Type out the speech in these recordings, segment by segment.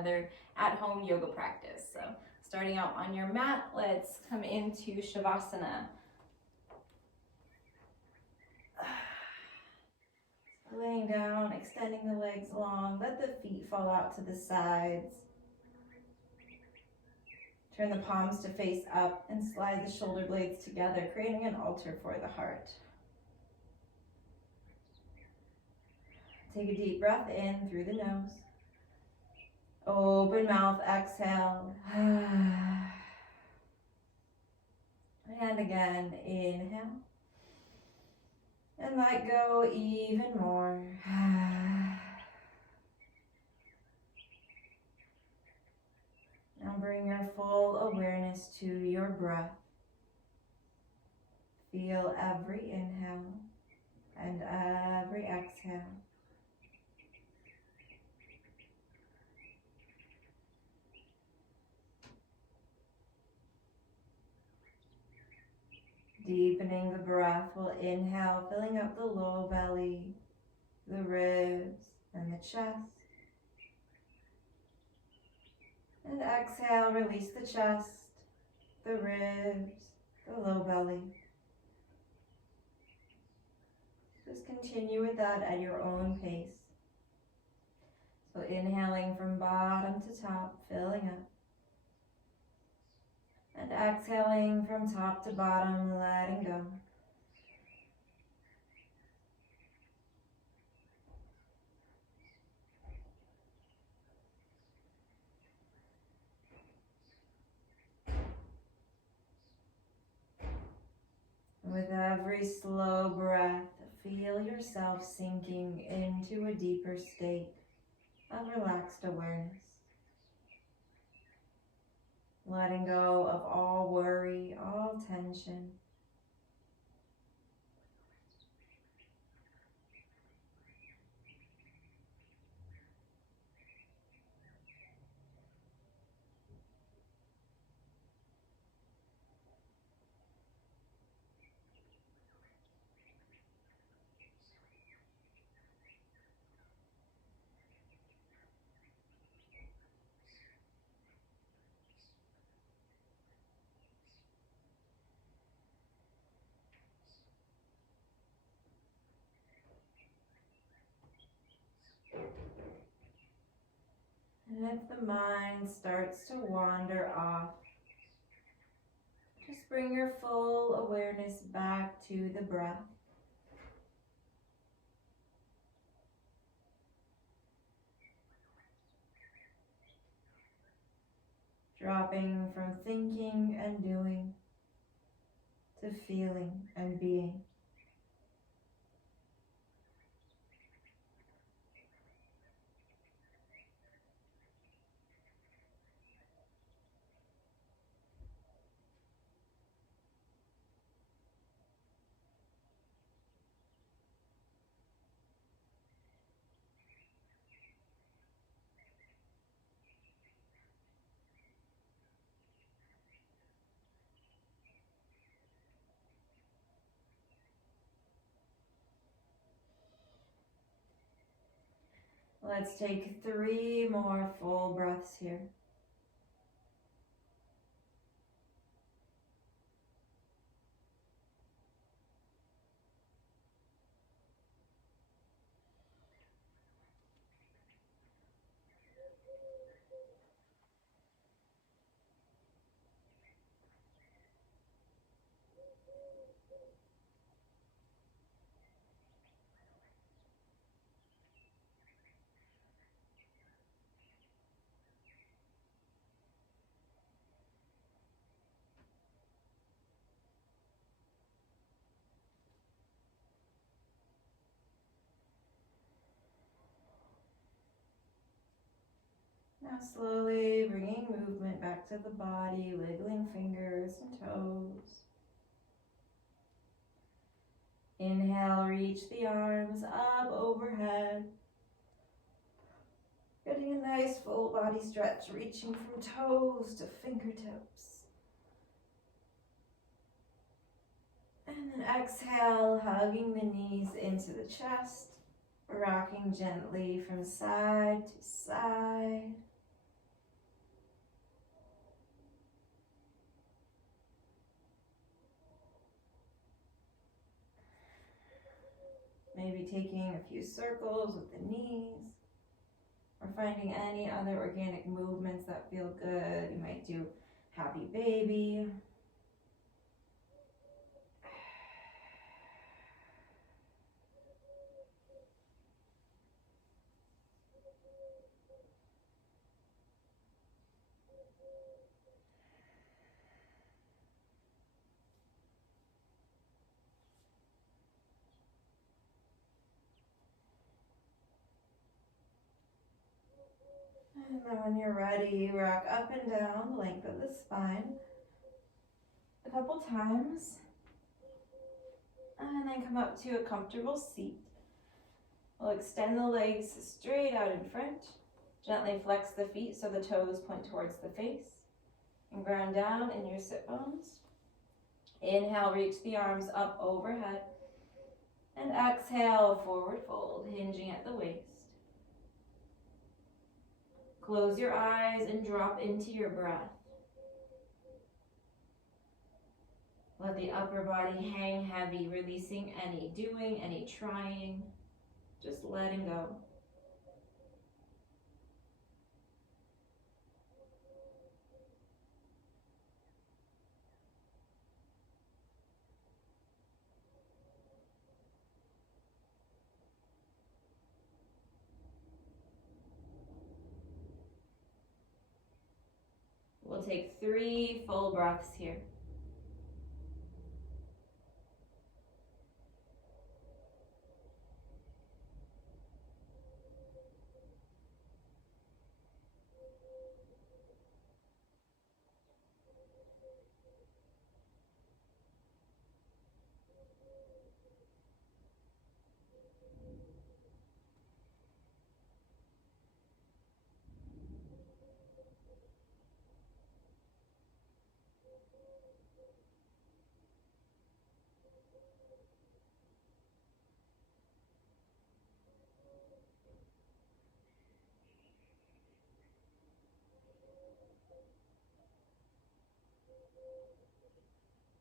another at-home yoga practice. So starting out on your mat, let's come into Shavasana. Laying down, extending the legs long, let the feet fall out to the sides. Turn the palms to face up and slide the shoulder blades together, creating an altar for the heart. Take a deep breath in through the nose. Open mouth, exhale. And again, inhale. And let go even more. Now bring your full awareness to your breath. Feel every inhale and every exhale. Deepening the breath, we'll inhale, filling up the low belly, the ribs, and the chest. And exhale, release the chest, the ribs, the low belly. Just continue with that at your own pace. So inhaling from bottom to top, filling up. And exhaling from top to bottom, letting go. With every slow breath, feel yourself sinking into a deeper state of relaxed awareness. Letting go of all worry, all tension. And if the mind starts to wander off, just bring your full awareness back to the breath. Dropping from thinking and doing to feeling and being. Let's take 3 more full breaths here. Now slowly bringing movement back to the body, wiggling fingers and toes. Inhale, reach the arms up overhead. Getting a nice full body stretch, reaching from toes to fingertips. And then exhale, hugging the knees into the chest, rocking gently from side to side. Maybe taking a few circles with the knees, or finding any other organic movements that feel good. You might do happy baby. And then when you're ready, rock up and down the length of the spine a couple times. And then come up to a comfortable seat. We'll extend the legs straight out in front. Gently flex the feet so the toes point towards the face. And ground down in your sit bones. Inhale, reach the arms up overhead. And exhale, forward fold, hinging at the waist. Close your eyes and drop into your breath. Let the upper body hang heavy, releasing any doing, any trying, just letting go. We'll take 3 full breaths here.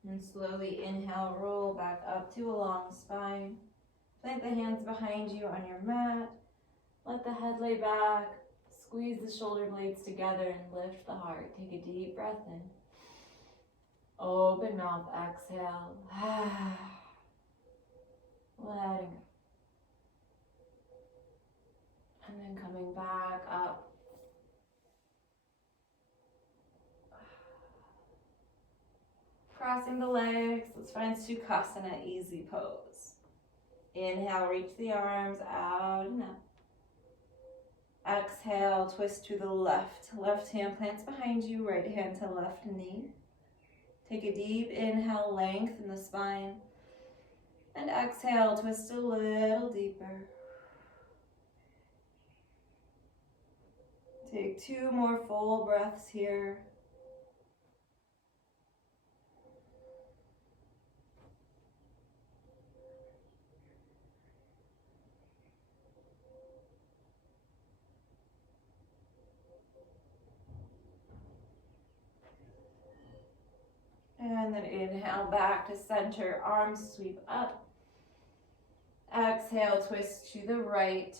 And slowly inhale, roll back up to a long spine. Plant the hands behind you on your mat. Let the head lay back. Squeeze the shoulder blades together and lift the heart. Take a deep breath in. Open mouth, exhale. Letting go. And then coming back up. Crossing the legs. Let's find Sukhasana, easy pose. Inhale, reach the arms out and up. Exhale, twist to the left. Left hand plants behind you, right hand to left knee. Take a deep inhale, lengthen the spine. And exhale, twist a little deeper. Take 2 more full breaths here. And then inhale back to center, arms sweep up. Exhale, twist to the right.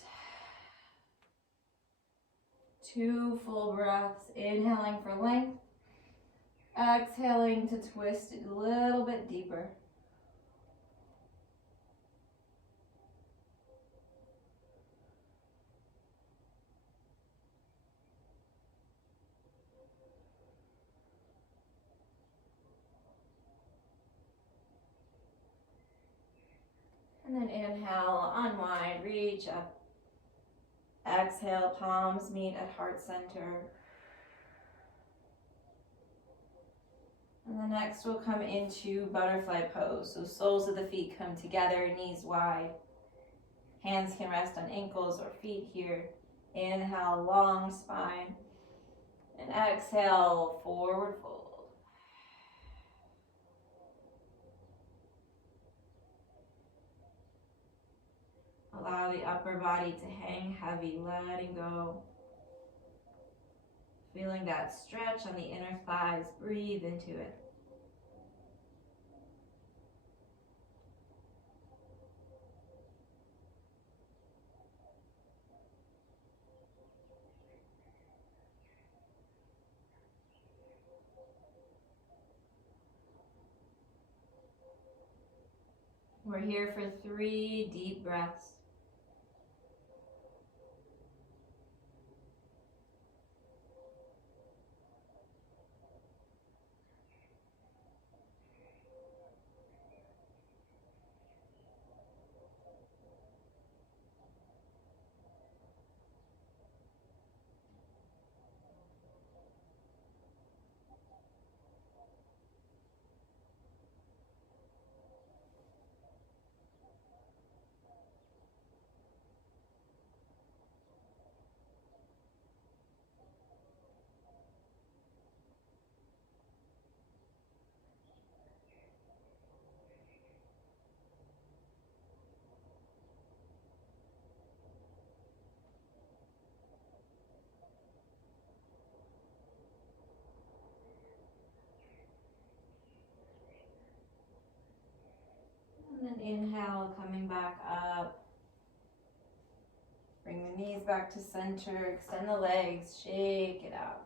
2 full breaths, inhaling for length. Exhaling to twist it a little bit deeper. And then inhale, unwind, reach up. Exhale, palms meet at heart center. And then next we'll come into butterfly pose. So soles of the feet come together, knees wide. Hands can rest on ankles or feet here. Inhale, long spine. And exhale, forward fold. Allow the upper body to hang heavy, letting go. Feeling that stretch on the inner thighs, breathe into it. We're here for 3 deep breaths. And then inhale, coming back up. Bring the knees back to center, extend the legs, shake it out.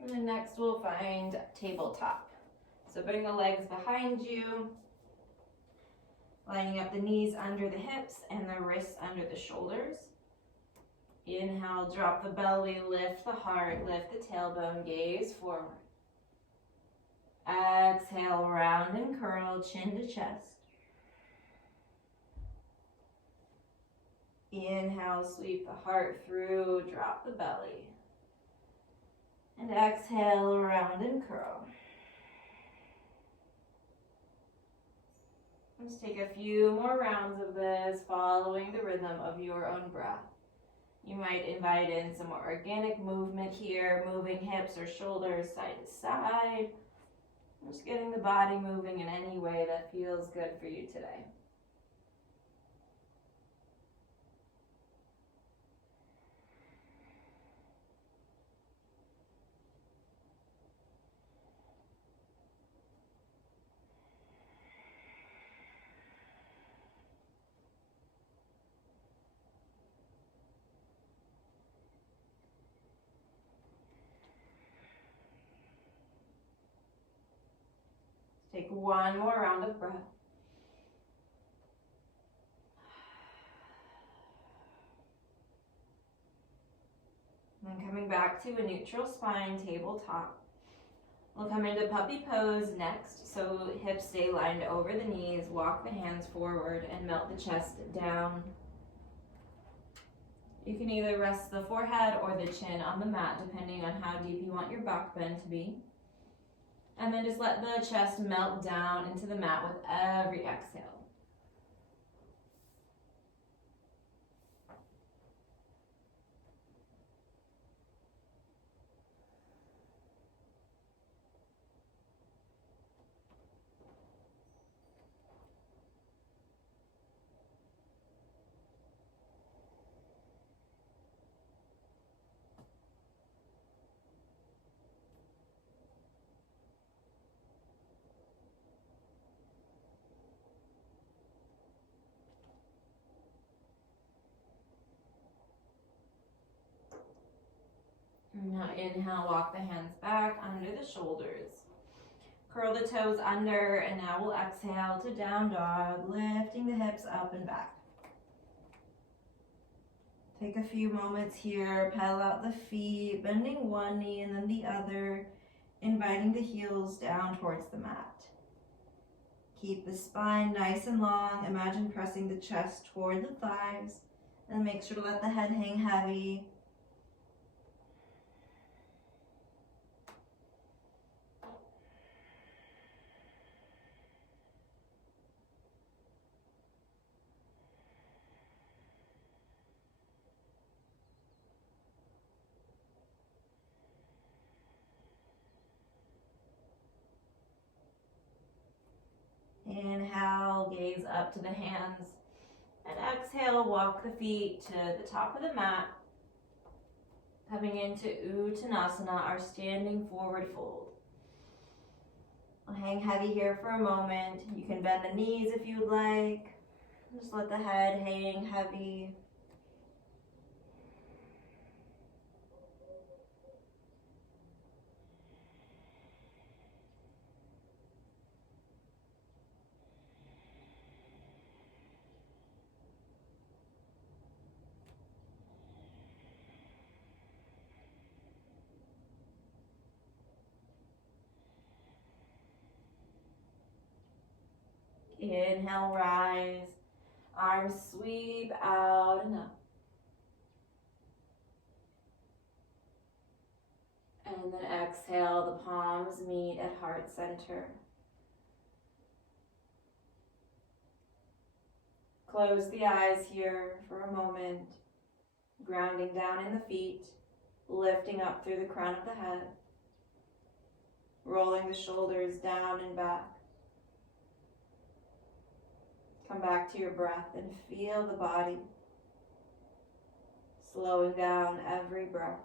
And then next we'll find tabletop. So bring the legs behind you, lining up the knees under the hips and the wrists under the shoulders. Inhale, drop the belly, lift the heart, lift the tailbone, gaze forward. Exhale, round and curl, chin to chest. Inhale, sweep the heart through, drop the belly. And exhale, round and curl. Let's take a few more rounds of this, following the rhythm of your own breath. You might invite in some more organic movement here, moving hips or shoulders side to side. Just getting the body moving in any way that feels good for you today. Take one more round of breath. And then coming back to a neutral spine, tabletop. We'll come into puppy pose next, so hips stay lined over the knees, walk the hands forward and melt the chest down. You can either rest the forehead or the chin on the mat, depending on how deep you want your back bend to be. And then just let the chest melt down into the mat with every exhale. Now inhale, walk the hands back under the shoulders. Curl the toes under, and now we'll exhale to down dog, lifting the hips up and back. Take a few moments here, pedal out the feet, bending one knee and then the other, inviting the heels down towards the mat. Keep the spine nice and long. Imagine pressing the chest toward the thighs, and make sure to let the head hang heavy. Inhale, gaze up to the hands, and exhale, walk the feet to the top of the mat. Coming into Uttanasana, our standing forward fold. I'll hang heavy here for a moment. You can bend the knees if you'd like. Just let the head hang heavy. Inhale, rise. Arms sweep out and up. And then exhale, the palms meet at heart center. Close the eyes here for a moment, grounding down in the feet, lifting up through the crown of the head, rolling the shoulders down and back. Come back to your breath and feel the body slowing down every breath.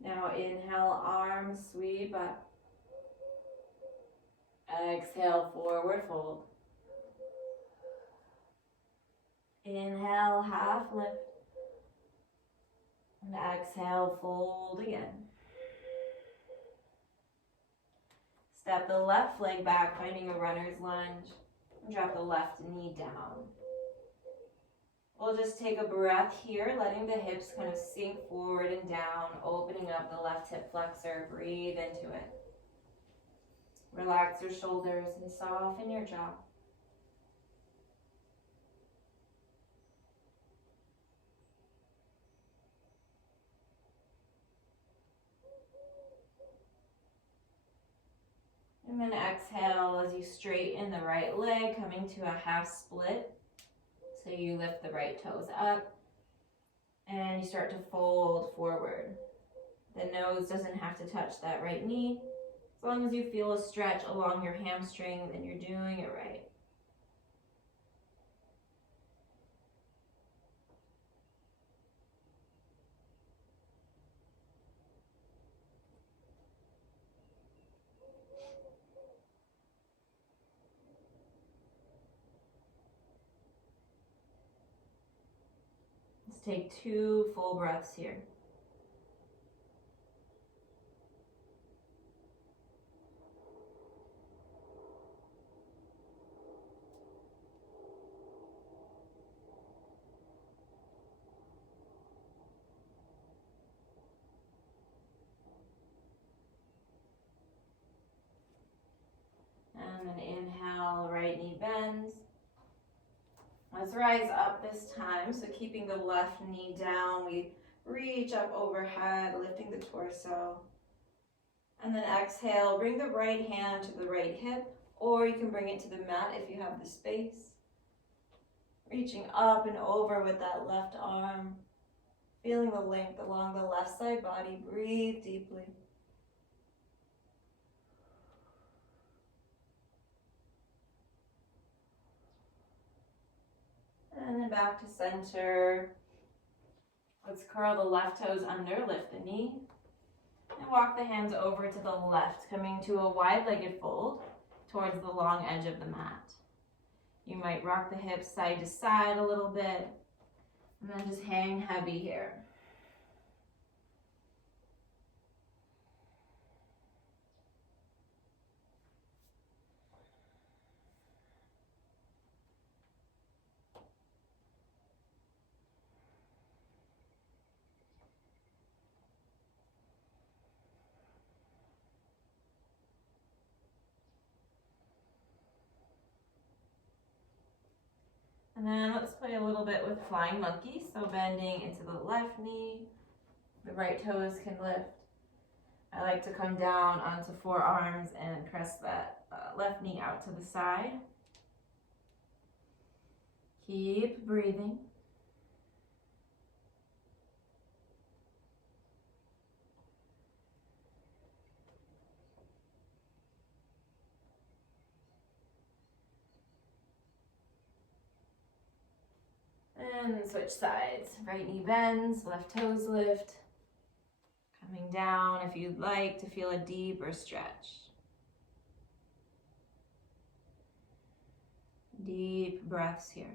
Now inhale, arms sweep up. Exhale, forward fold. Inhale, half lift. And exhale, fold again. Step the left leg back, finding a runner's lunge. And drop the left knee down. We'll just take a breath here, letting the hips kind of sink forward and down, opening up the left hip flexor. Breathe into it. Relax your shoulders and soften your jaw. And then exhale as you straighten the right leg, coming to a half split. So you lift the right toes up and you start to fold forward. The nose doesn't have to touch that right knee. As long as you feel a stretch along your hamstring, then you're doing it right. Let's take 2 full breaths here. And then inhale, right knee bends. Let's rise up this time. So keeping the left knee down, we reach up overhead, lifting the torso. And then exhale, bring the right hand to the right hip, or you can bring it to the mat if you have the space. Reaching up and over with that left arm, feeling the length along the left side body. Breathe deeply. And then back to center. Let's curl the left toes under, lift the knee. And walk the hands over to the left, coming to a wide-legged fold towards the long edge of the mat. You might rock the hips side to side a little bit, and then just hang heavy here. And then let's play a little bit with flying monkey. So bending into the left knee, the right toes can lift. I like to come down onto forearms and press that left knee out to the side. Keep breathing. And switch sides. Right knee bends, left toes lift. Coming down if you'd like to feel a deeper stretch. Deep breaths here.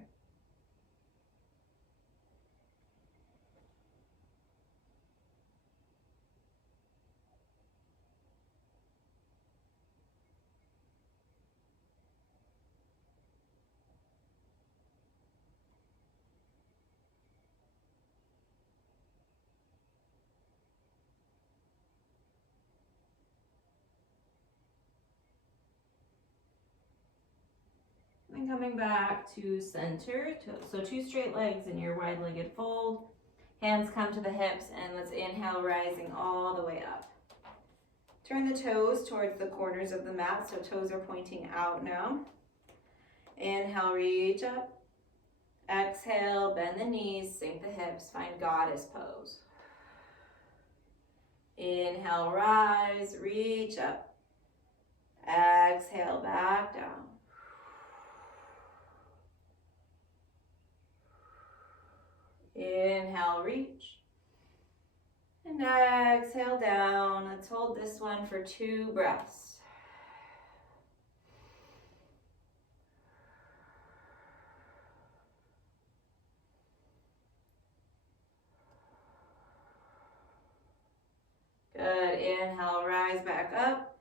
And coming back to center, so 2 straight legs in your wide-legged fold. Hands come to the hips, and let's inhale, rising all the way up. Turn the toes towards the corners of the mat, so toes are pointing out now. Inhale, reach up. Exhale, bend the knees, sink the hips, find goddess pose. Inhale, rise, reach up. Exhale, back down. Inhale, reach. And exhale down. Let's hold this one for 2 breaths. Good. Inhale, rise back up.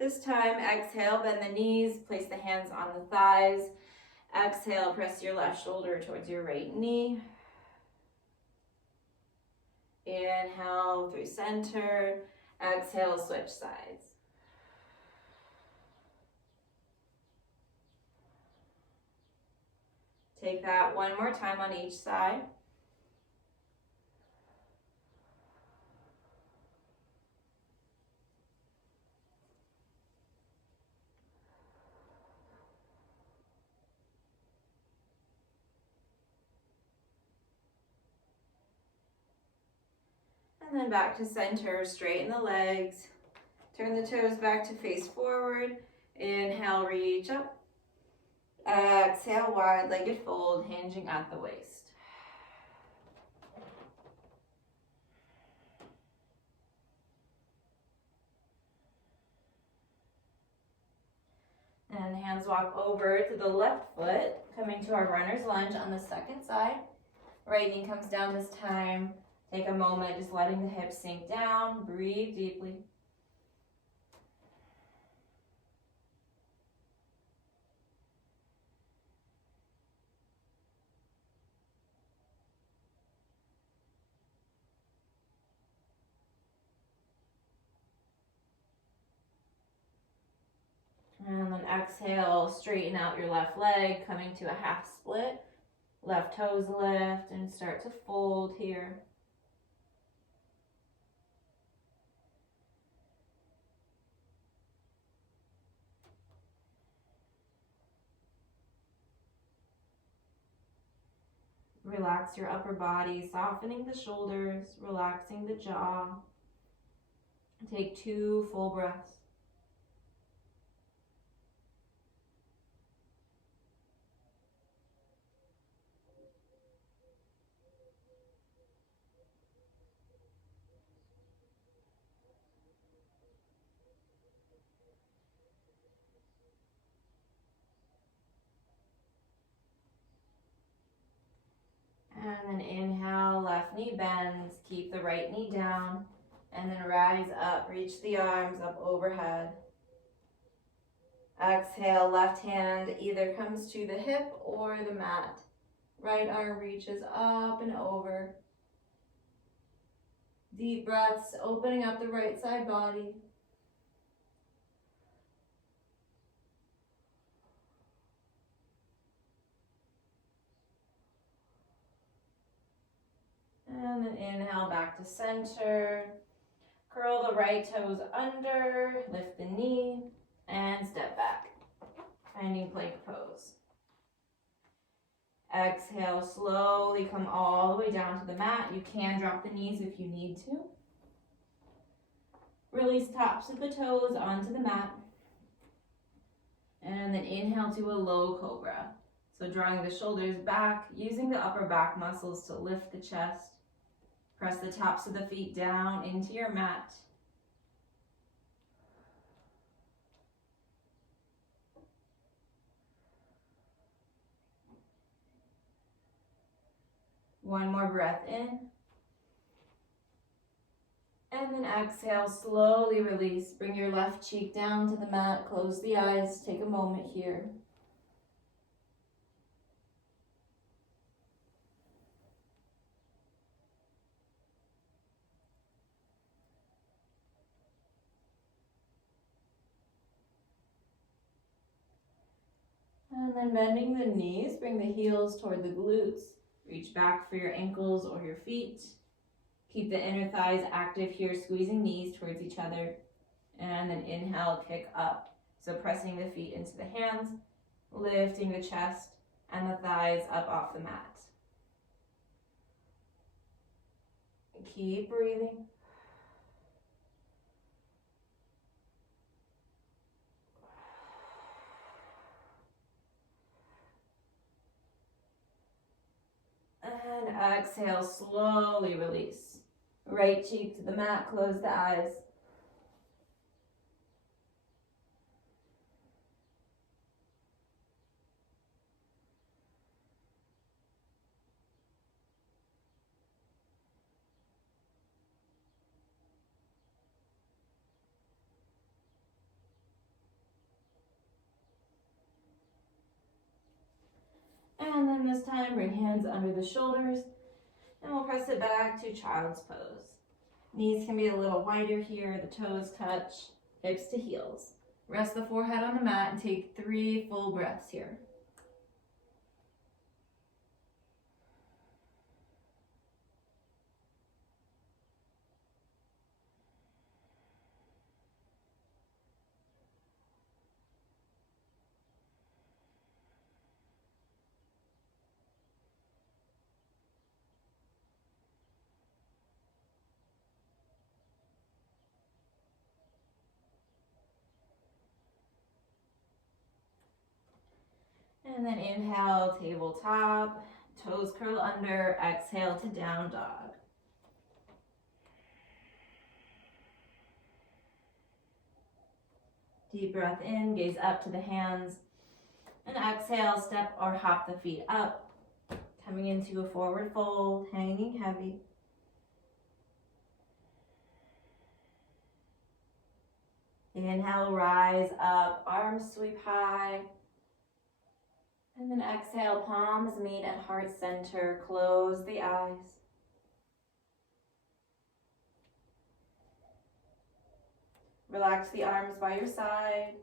This time, exhale, bend the knees, place the hands on the thighs. Exhale, press your left shoulder towards your right knee. Inhale through center. Exhale, switch sides. Take that one more time on each side. And then back to center, straighten the legs. Turn the toes back to face forward. Inhale, reach up. Exhale, wide-legged fold, hinging at the waist. And hands walk over to the left foot, coming to our runner's lunge on the second side. Right knee comes down this time. Take a moment, just letting the hips sink down. Breathe deeply. And then exhale, straighten out your left leg, coming to a half split. Left toes lift and start to fold here. Relax your upper body, softening the shoulders, relaxing the jaw. Take 2 full breaths. And then inhale, left knee bends, keep the right knee down, and then rise up, reach the arms up overhead. Exhale, left hand either comes to the hip or the mat. Right arm reaches up and over. Deep breaths, opening up the right side body. And then inhale back to center. Curl the right toes under, lift the knee, and step back. Finding plank pose. Exhale, slowly come all the way down to the mat. You can drop the knees if you need to. Release tops of the toes onto the mat. And then inhale to a low cobra. So drawing the shoulders back, using the upper back muscles to lift the chest. Press the tops of the feet down into your mat. One more breath in. And then exhale, slowly release. Bring your left cheek down to the mat. Close the eyes. Take a moment here. And then bending the knees, bring the heels toward the glutes. Reach back for your ankles or your feet. Keep the inner thighs active here, squeezing knees towards each other. And then inhale, kick up. So pressing the feet into the hands, lifting the chest and the thighs up off the mat. Keep breathing. And exhale, slowly release. Right cheek to the mat, close the eyes. And then this time, bring hands under the shoulders, and we'll press it back to child's pose. Knees can be a little wider here, the toes touch, hips to heels. Rest the forehead on the mat and take 3 full breaths here. And then inhale, tabletop, toes curl under, exhale to down dog. Deep breath in, gaze up to the hands, and exhale, step or hop the feet up, coming into a forward fold, hanging heavy. Inhale, rise up, arms sweep high. And then exhale, palms meet at heart center, close the eyes. Relax the arms by your side.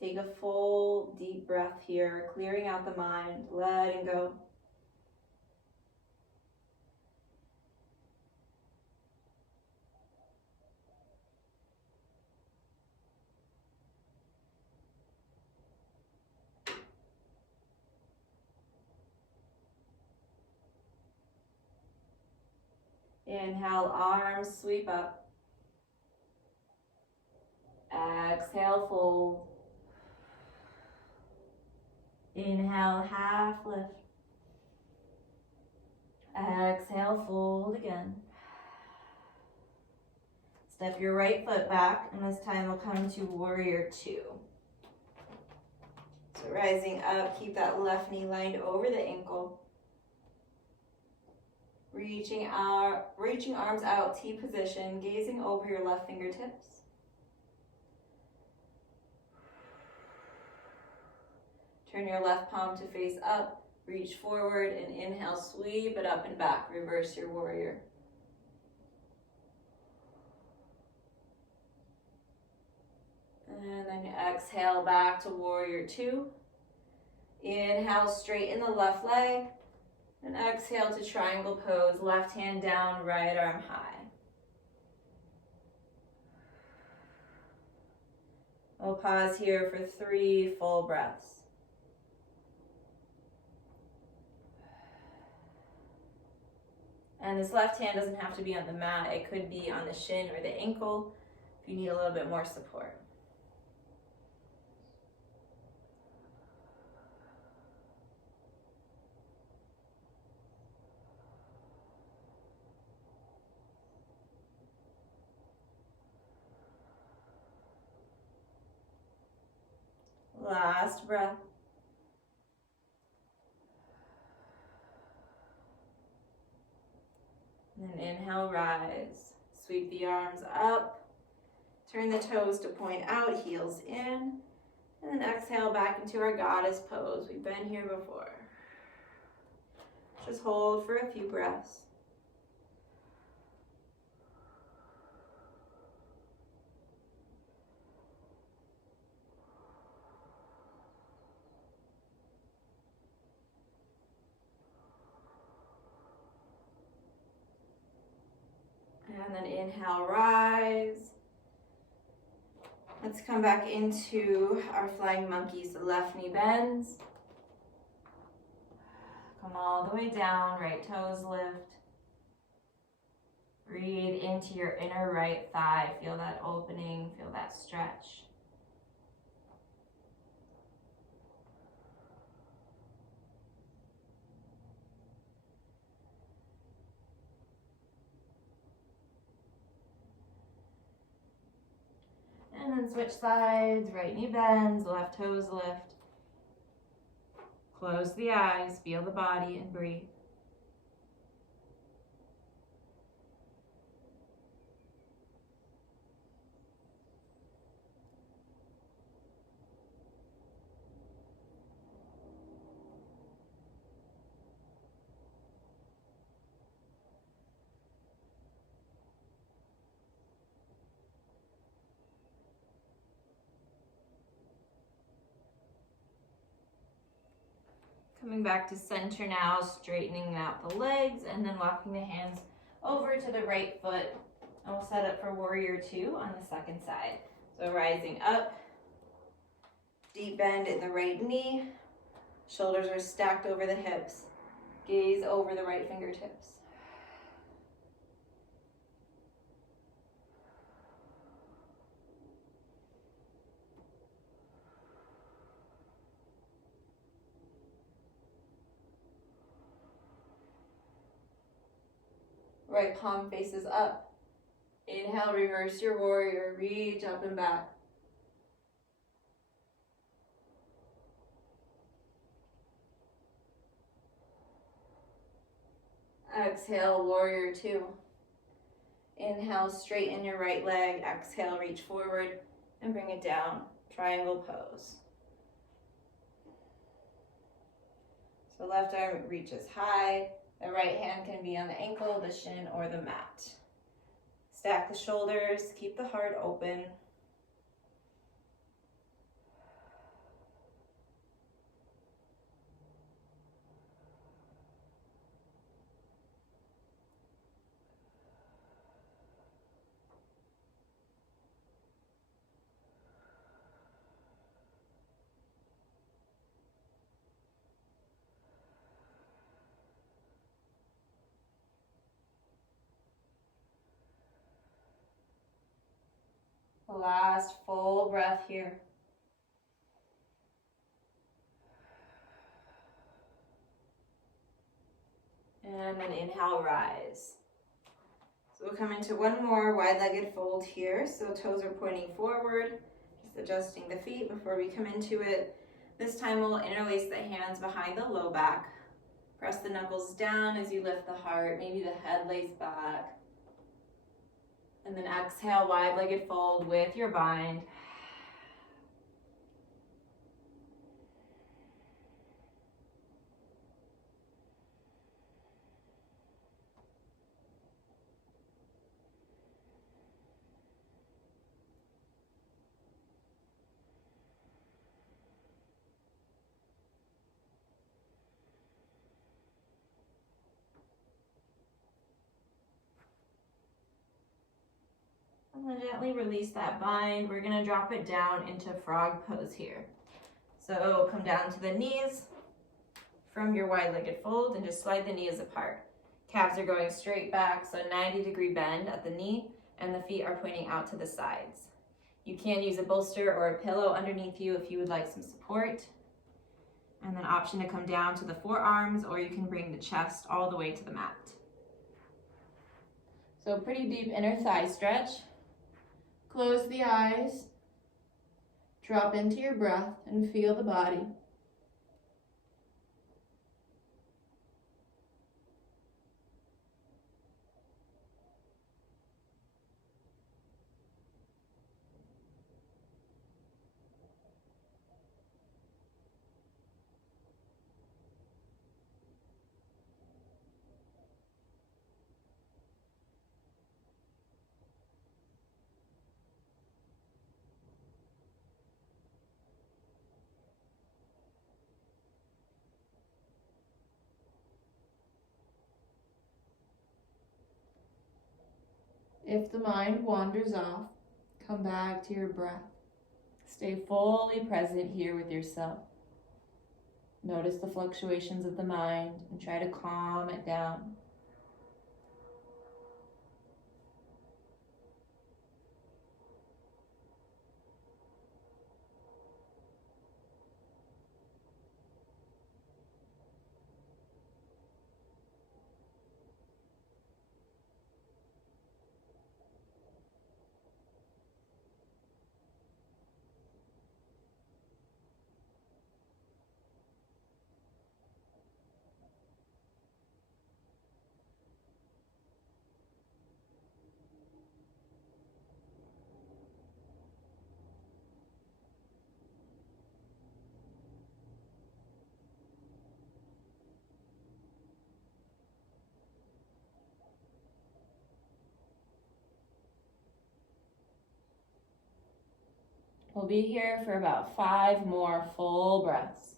Take a full deep breath here, clearing out the mind, letting go. Inhale, arms sweep up. Exhale, fold. Inhale, half lift. Exhale, fold again. Step your right foot back, and this time we'll come to warrior 2. So rising up, keep that left knee lined over the ankle. Reaching arms out, T position, gazing over your left fingertips. Turn your left palm to face up, reach forward, and inhale, sweep it up and back, reverse your warrior. And then exhale back to warrior 2. Inhale, straighten the left leg. And exhale to triangle pose, left hand down, right arm high. We'll pause here for 3 full breaths. And this left hand doesn't have to be on the mat. It could be on the shin or the ankle if you need a little bit more support. Last breath. And then inhale, rise. Sweep the arms up. Turn the toes to point out, heels in. And then exhale back into our goddess pose. We've been here before. Just hold for a few breaths. And then inhale, rise. Let's come back into our flying monkeys. The left knee bends. Come all the way down, right toes lift. Breathe into your inner right thigh. Feel that opening, feel that stretch. And then switch sides, right knee bends, left toes lift. Close the eyes, feel the body, and breathe. Coming back to center now, straightening out the legs and then walking the hands over to the right foot. And we'll set up for warrior two on the second side. So rising up, deep bend in the right knee. Shoulders are stacked over the hips. Gaze over the right fingertips. Right palm faces up. Inhale, reverse your warrior. Reach up and back. Exhale, warrior two. Inhale, straighten your right leg. Exhale, reach forward and bring it down. Triangle pose. So left arm reaches high. The right hand can be on the ankle, the shin, or the mat. Stack the shoulders, keep the heart open. Last full breath here. And then inhale, rise. So we'll come into one more wide-legged fold here. So toes are pointing forward, just adjusting the feet before we come into it. This time we'll interlace the hands behind the low back. Press the knuckles down as you lift the heart, maybe the head lays back. And then exhale, wide-legged fold with your bind. And then gently release that bind. We're gonna drop it down into frog pose here. So come down to the knees from your wide-legged fold and just slide the knees apart. Calves are going straight back, so 90-degree bend at the knee, and the feet are pointing out to the sides. You can use a bolster or a pillow underneath you if you would like some support. And then option to come down to the forearms, or you can bring the chest all the way to the mat. So pretty deep inner thigh stretch. Close the eyes, drop into your breath and feel the body. If the mind wanders off, come back to your breath. Stay fully present here with yourself. Notice the fluctuations of the mind and try to calm it down. We'll be here for about 5 more full breaths.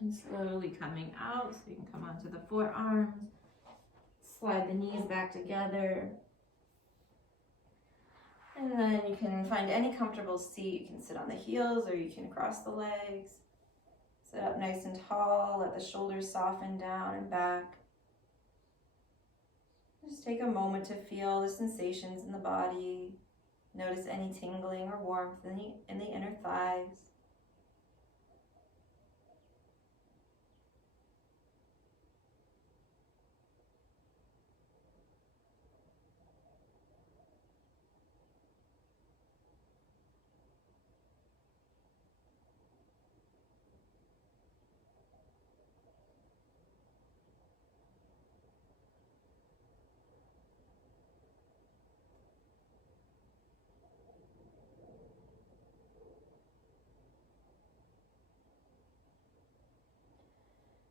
And slowly coming out, so you can come onto the forearms. Slide the knees back together. And then you can find any comfortable seat. You can sit on the heels or you can cross the legs. Sit up nice and tall, let the shoulders soften down and back. Just take a moment to feel the sensations in the body. Notice any tingling or warmth in the inner thighs.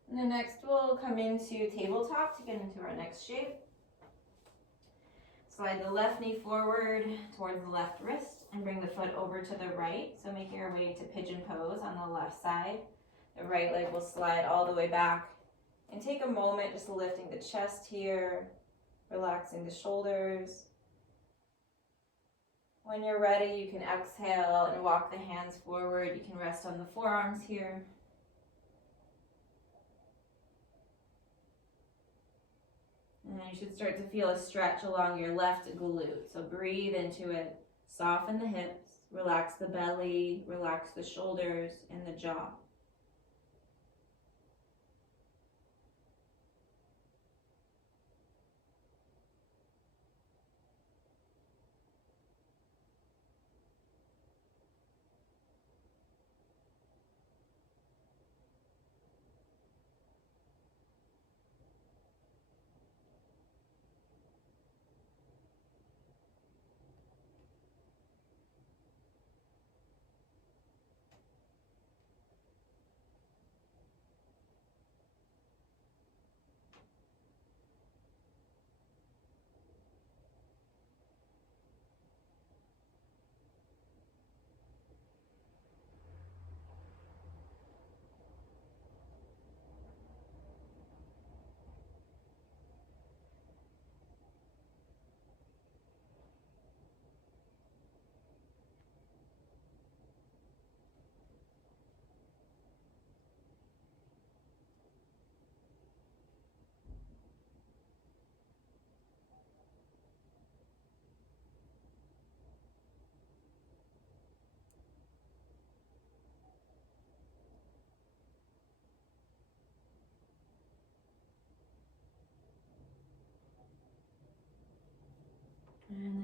And then next we'll come into tabletop to get into our next shape. Slide the left knee forward towards the left wrist and bring the foot over to the right. So make your way to pigeon pose on the left side. The right leg will slide all the way back. And take a moment just lifting the chest here, relaxing the shoulders. When you're ready, you can exhale and walk the hands forward. You can rest on the forearms here. And then you should start to feel a stretch along your left glute. So breathe into it, soften the hips, relax the belly, relax the shoulders and the jaw.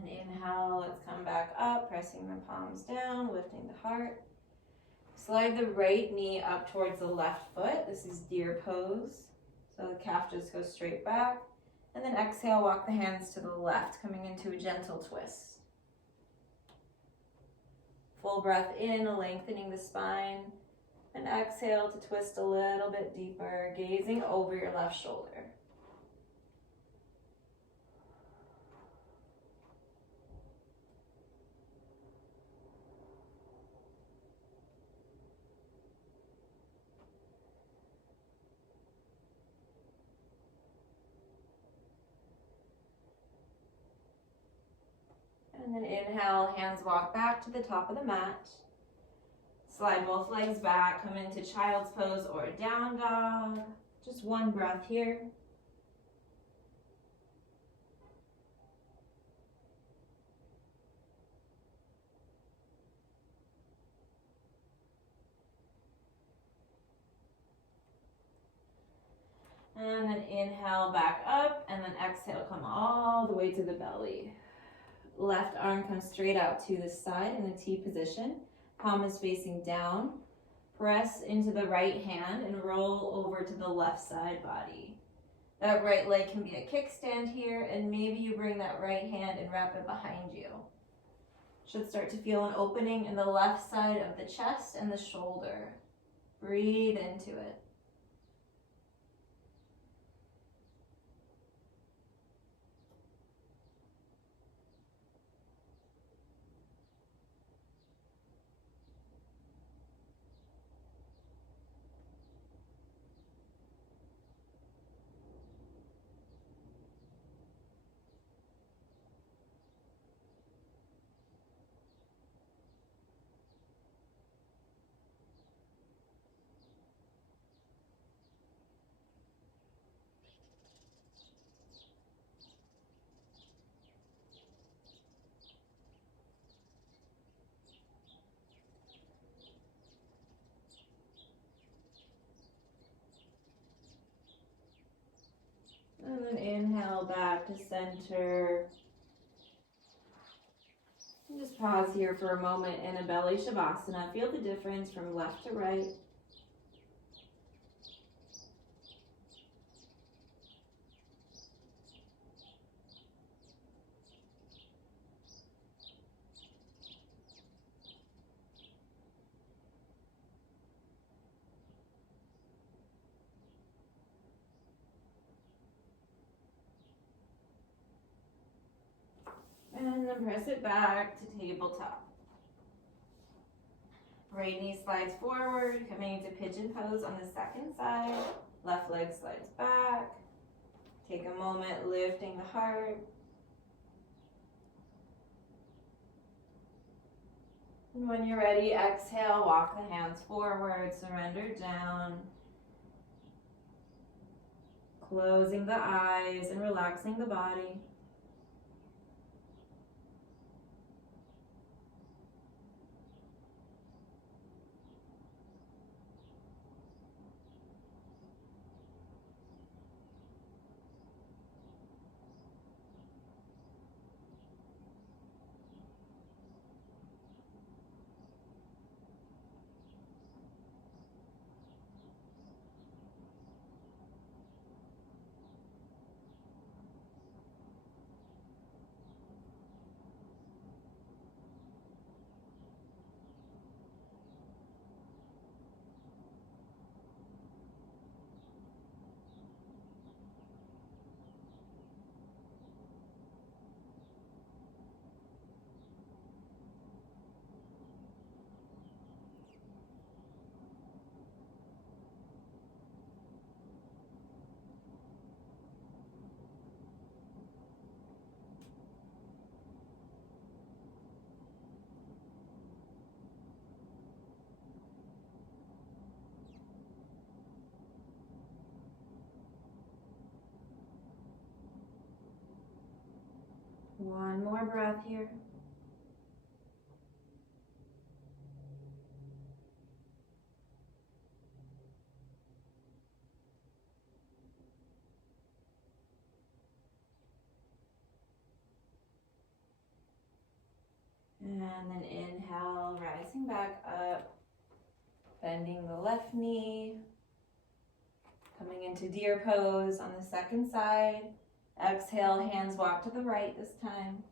And inhale, let's come back up, pressing the palms down, lifting the heart. Slide the right knee up towards the left foot. This is deer pose. So the calf just goes straight back. And then exhale, walk the hands to the left, coming into a gentle twist. Full breath in, lengthening the spine. And exhale to twist a little bit deeper, gazing over your left shoulder. And then inhale, hands walk back to the top of the mat. Slide both legs back, come into child's pose or down dog. Just one breath here. And then inhale back up, and then exhale, come all the way to the belly. Left arm comes straight out to the side in the T position. Palm is facing down. Press into the right hand and roll over to the left side body. That right leg can be a kickstand here, and maybe you bring that right hand and wrap it behind you. Should start to feel an opening in the left side of the chest and the shoulder. Breathe into it. And then inhale back to center. And just pause here for a moment in a belly shavasana. Feel the difference from left to right. And then press it back to tabletop. Right knee slides forward, coming into pigeon pose on the second side. Left leg slides back. Take a moment lifting the heart. And when you're ready, exhale, walk the hands forward, surrender down. Closing the eyes and relaxing the body. One more breath here. And then inhale, rising back up, bending the left knee, coming into deer pose on the second side. Exhale, hands walk to the right this time.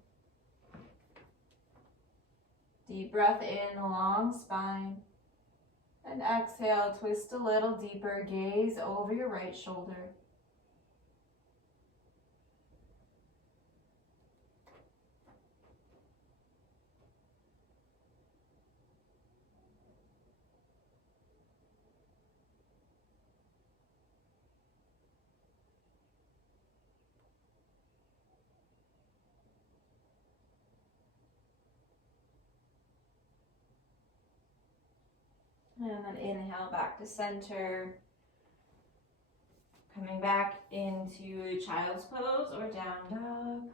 Deep breath in, long spine. And exhale, twist a little deeper, gaze over your right shoulder. And then inhale back to center. Coming back into child's pose or down dog.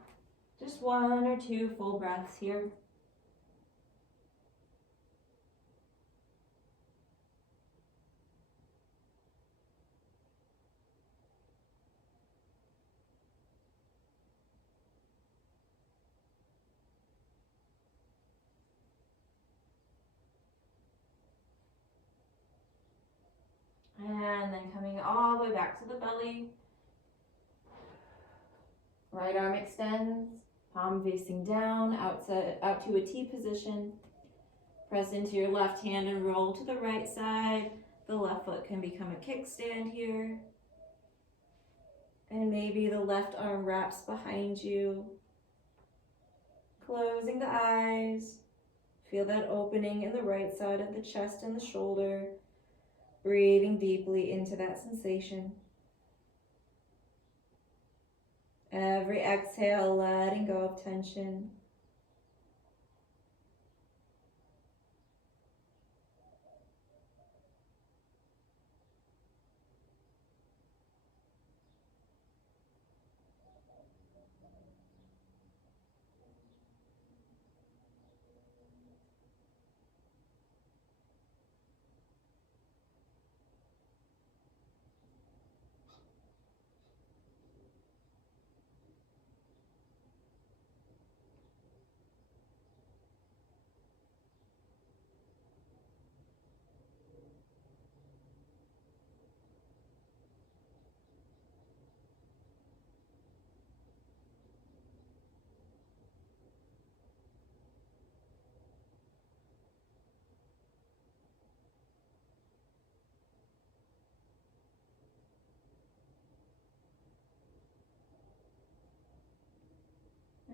Just 1 or 2 full breaths here. And then coming all the way back to the belly. Right arm extends, palm facing down, out to a T position. Press into your left hand and roll to the right side. The left foot can become a kickstand here. And maybe the left arm wraps behind you. Closing the eyes. Feel that opening in the right side of the chest and the shoulder. Breathing deeply into that sensation. Every exhale, letting go of tension.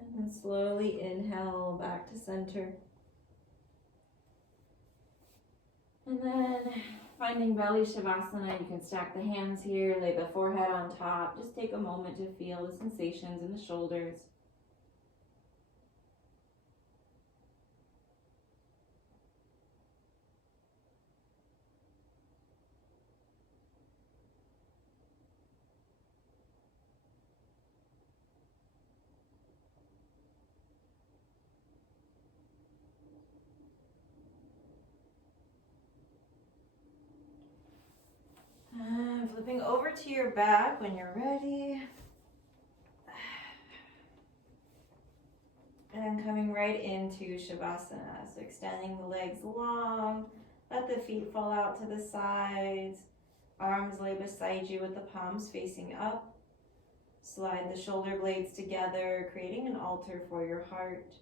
And then slowly inhale back to center. And then finding belly shavasana, you can stack the hands here, lay the forehead on top. Just take a moment to feel the sensations in the shoulders. Flipping over to your back when you're ready. And coming right into Shavasana. So extending the legs long. Let the feet fall out to the sides. Arms lay beside you with the palms facing up. Slide the shoulder blades together, creating an altar for your heart.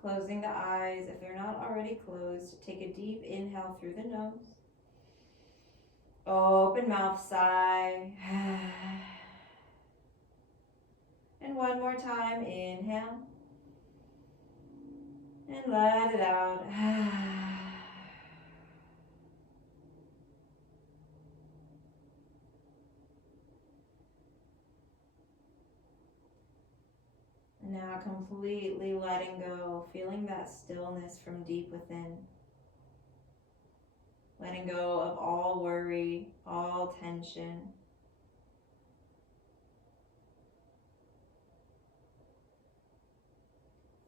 Closing the eyes, if they're not already closed, take a deep inhale through the nose. Open mouth, sigh. And one more time, inhale. And let it out. Now completely letting go, feeling that stillness from deep within. Letting go of all worry, all tension.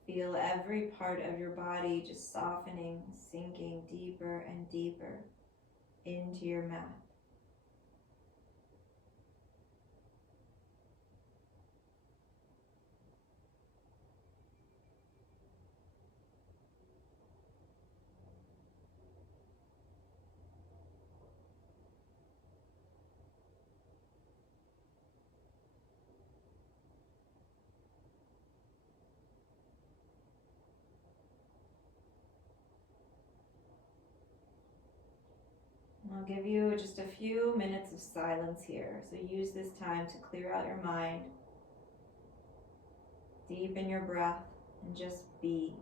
Feel every part of your body just softening, sinking deeper and deeper into your mat. I'll give you just a few minutes of silence here. So use this time to clear out your mind, deepen your breath, and just be.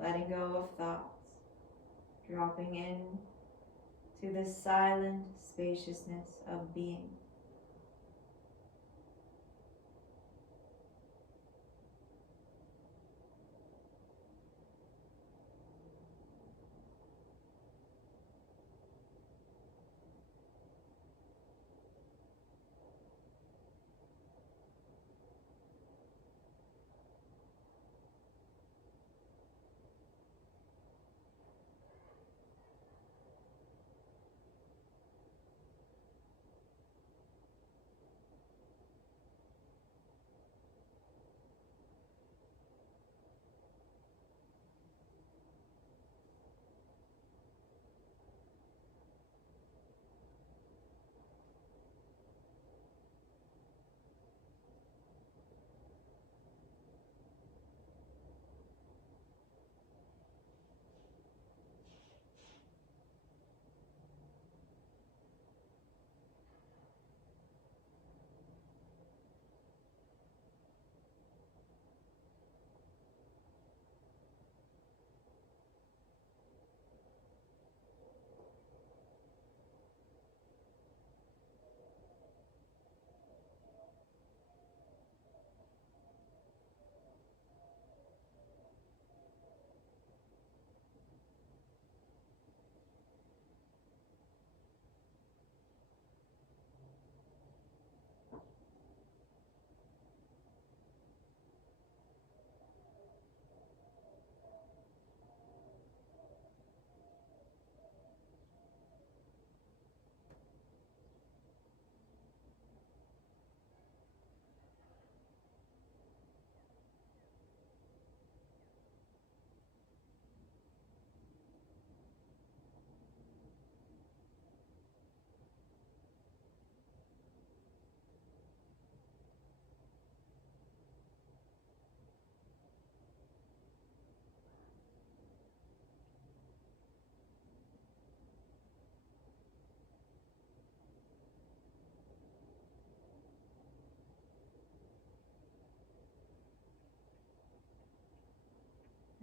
Letting go of thoughts, dropping in to the silent spaciousness of being.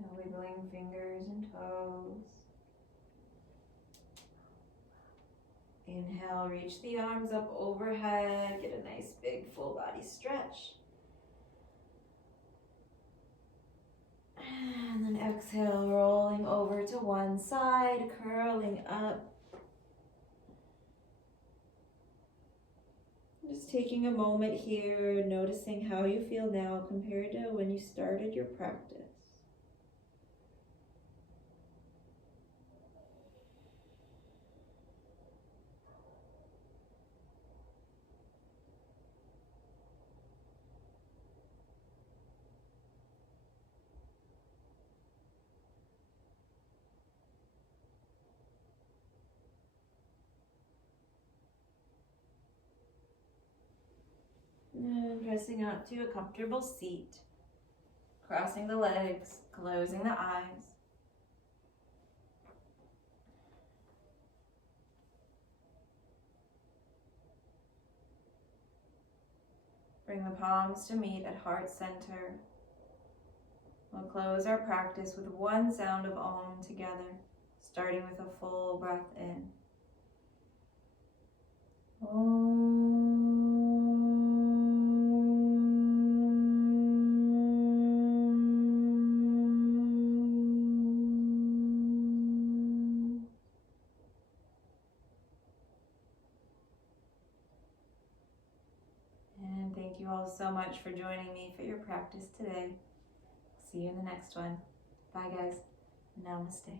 Now wiggling fingers and toes. Inhale, reach the arms up overhead, get a nice big full body stretch. And then exhale, rolling over to one side, curling up. Just taking a moment here, noticing how you feel now compared to when you started your practice. And pressing up to a comfortable seat, crossing the legs, closing the eyes. Bring the palms to meet at heart center. We'll close our practice with one sound of Om together, starting with a full breath in. Om. And thank you all so much for joining me for your practice today. See you in the next one. Bye guys. Namaste.